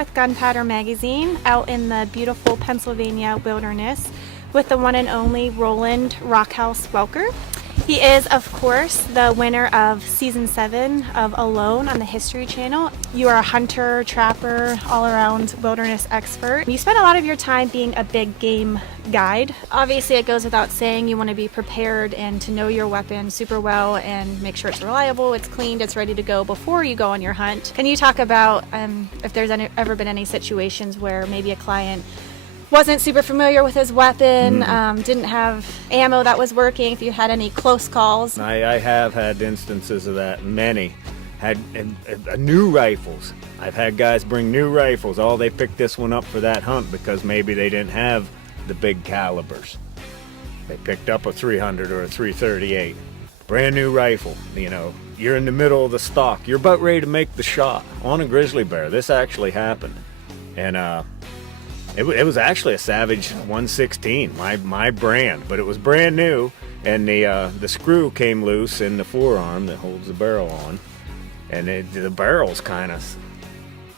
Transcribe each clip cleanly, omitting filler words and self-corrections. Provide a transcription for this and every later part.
with Gunpowder Magazine out in the beautiful Pennsylvania wilderness with the one and only Roland Welker. He is, of course, the winner of Season 7 of Alone on the History Channel. You are a hunter, trapper, all-around wilderness expert. You spend a lot of your time being a big game guide. Obviously, it goes without saying you want to be prepared and to know your weapon super well and make sure it's reliable, it's cleaned, it's ready to go before you go on your hunt. Can you talk about if there's ever been any situations where maybe a client wasn't super familiar with his weapon, didn't have ammo that was working, if you had any close calls? I have had instances of that. Many had new rifles. I've had guys bring new rifles. Oh, they picked this one up for that hunt because maybe they didn't have the big calibers. They picked up a 300 or a 338. Brand new rifle. You know, you're in the middle of the stock. You're about ready to make the shot on a grizzly bear. This actually happened. And it was actually a Savage 116, my brand, but it was brand new, and the screw came loose in the forearm that holds the barrel on, and the barrel's kind of,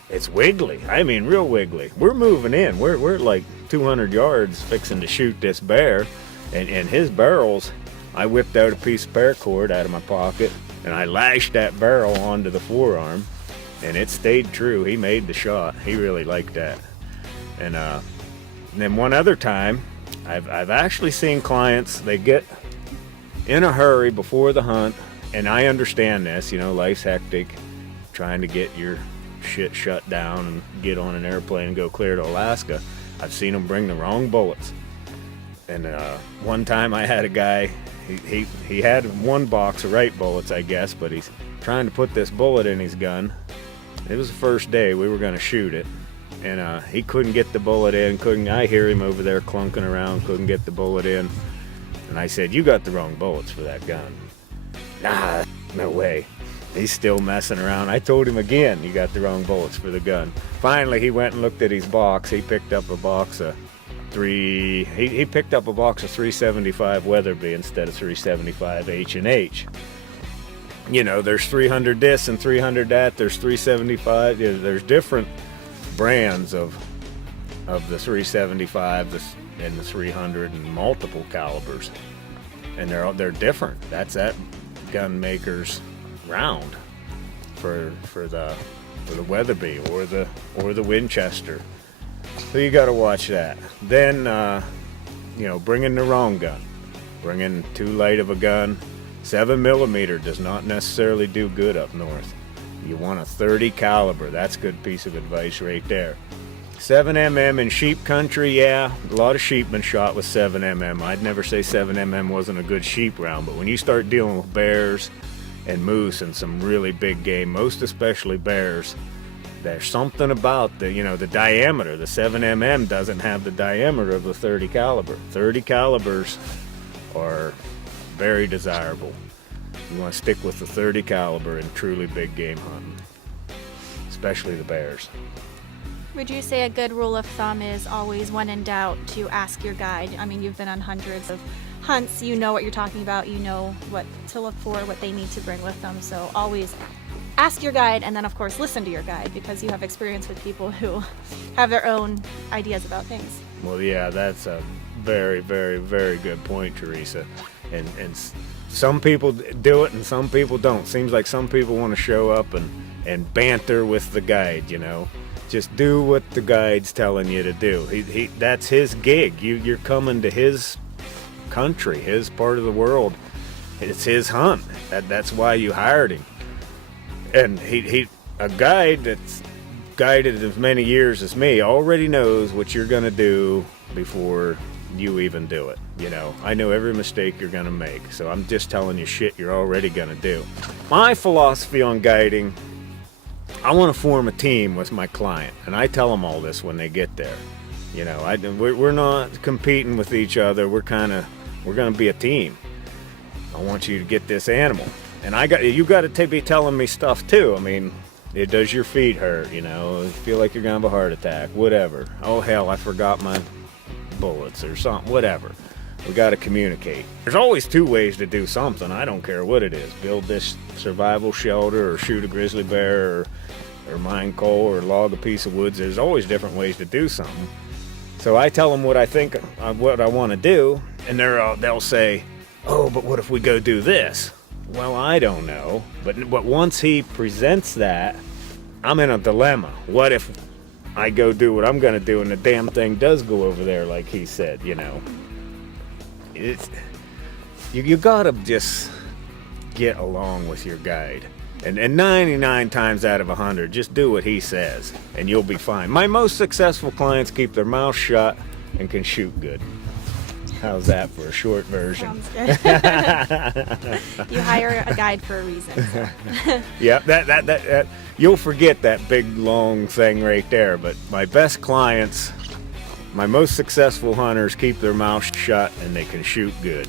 it's wiggly. I mean, real wiggly. We're moving in. We're like 200 yards fixing to shoot this bear, and his barrels, I whipped out a piece of paracord out of my pocket, and I lashed that barrel onto the forearm, and it stayed true. He made the shot. He really liked that. And then one other time, I've actually seen clients, they get in a hurry before the hunt, and I understand this, you know, life's hectic, trying to get your shit shut down and get on an airplane and go clear to Alaska. I've seen them bring the wrong bullets. And one time I had a guy, he had one box of right bullets, I guess, but he's trying to put this bullet in his gun. It was the first day we were going to shoot it. And he couldn't get the bullet in, I hear him over there clunking around, couldn't get the bullet in. And I said, you got the wrong bullets for that gun. Nah, no way. He's still messing around. I told him again, you got the wrong bullets for the gun. Finally, he went and looked at his box. He picked up a box of he picked up a box of 375 Weatherby instead of 375 H&H. You know, there's 300 this and 300 that, there's 375, there's different brands of the 375 and the 300 and multiple calibers, and they're different. That's that gun maker's round for the Weatherby or the Winchester. So you got to watch that. Then you know, bringing the wrong gun, bringing too light of a gun. 7mm does not necessarily do good up north. You want a 30 caliber. That's a good piece of advice right there. 7mm in sheep country, yeah, a lot of sheep been shot with 7mm. I'd never say 7mm wasn't a good sheep round, but when you start dealing with bears and moose and some really big game, most especially bears, there's something about the diameter. The 7mm doesn't have the diameter of the 30 caliber. 30 calibers are very desirable. You want to stick with the 30 caliber in truly big game hunting, especially the bears. Would you say a good rule of thumb is always, when in doubt, to ask your guide? I mean, you've been on hundreds of hunts, you know what you're talking about, you know what to look for, what they need to bring with them, so always ask your guide, and then of course listen to your guide, because you have experience with people who have their own ideas about things. Well, yeah, that's a very, very, very good point, Teresa. And some people do it and some people don't. Seems like some people want to show up and banter with the guide, you know. Just do what the guide's telling you to do. That's his gig. You're coming to his country, his part of the world. It's his hunt. That's why you hired him. And a guide that's guided as many years as me already knows what you're going to do before you even do it. You know, I know every mistake you're going to make, so I'm just telling you shit you're already going to do. My philosophy on guiding, I want to form a team with my client, and I tell them all this when they get there. You know, we're not competing with each other. We're going to be a team. I want you to get this animal, and you got to be telling me stuff too. I mean, does your feet hurt? You know, feel like you're going to have a heart attack, whatever. Oh hell, I forgot my bullets or something, whatever. We got to communicate. There's always two ways to do something. I don't care what it is. Build this survival shelter or shoot a grizzly bear or or mine coal or log a piece of woods. There's always different ways to do something. So I tell them what I think, what I want to do, and they'll say, "Oh, but what if we go do this?" Well, I don't know. But once he presents that, I'm in a dilemma. What if I go do what I'm going to do and the damn thing does go over there like he said, you know? You got to just get along with your guide. And 99 times out of 100, just do what he says, and you'll be fine. My most successful clients keep their mouth shut and can shoot good. How's that for a short version? Sounds good. You hire a guide for a reason. So. Yeah, that you'll forget that big long thing right there. But my best clients, my most successful hunters, keep their mouth shut and they can shoot good.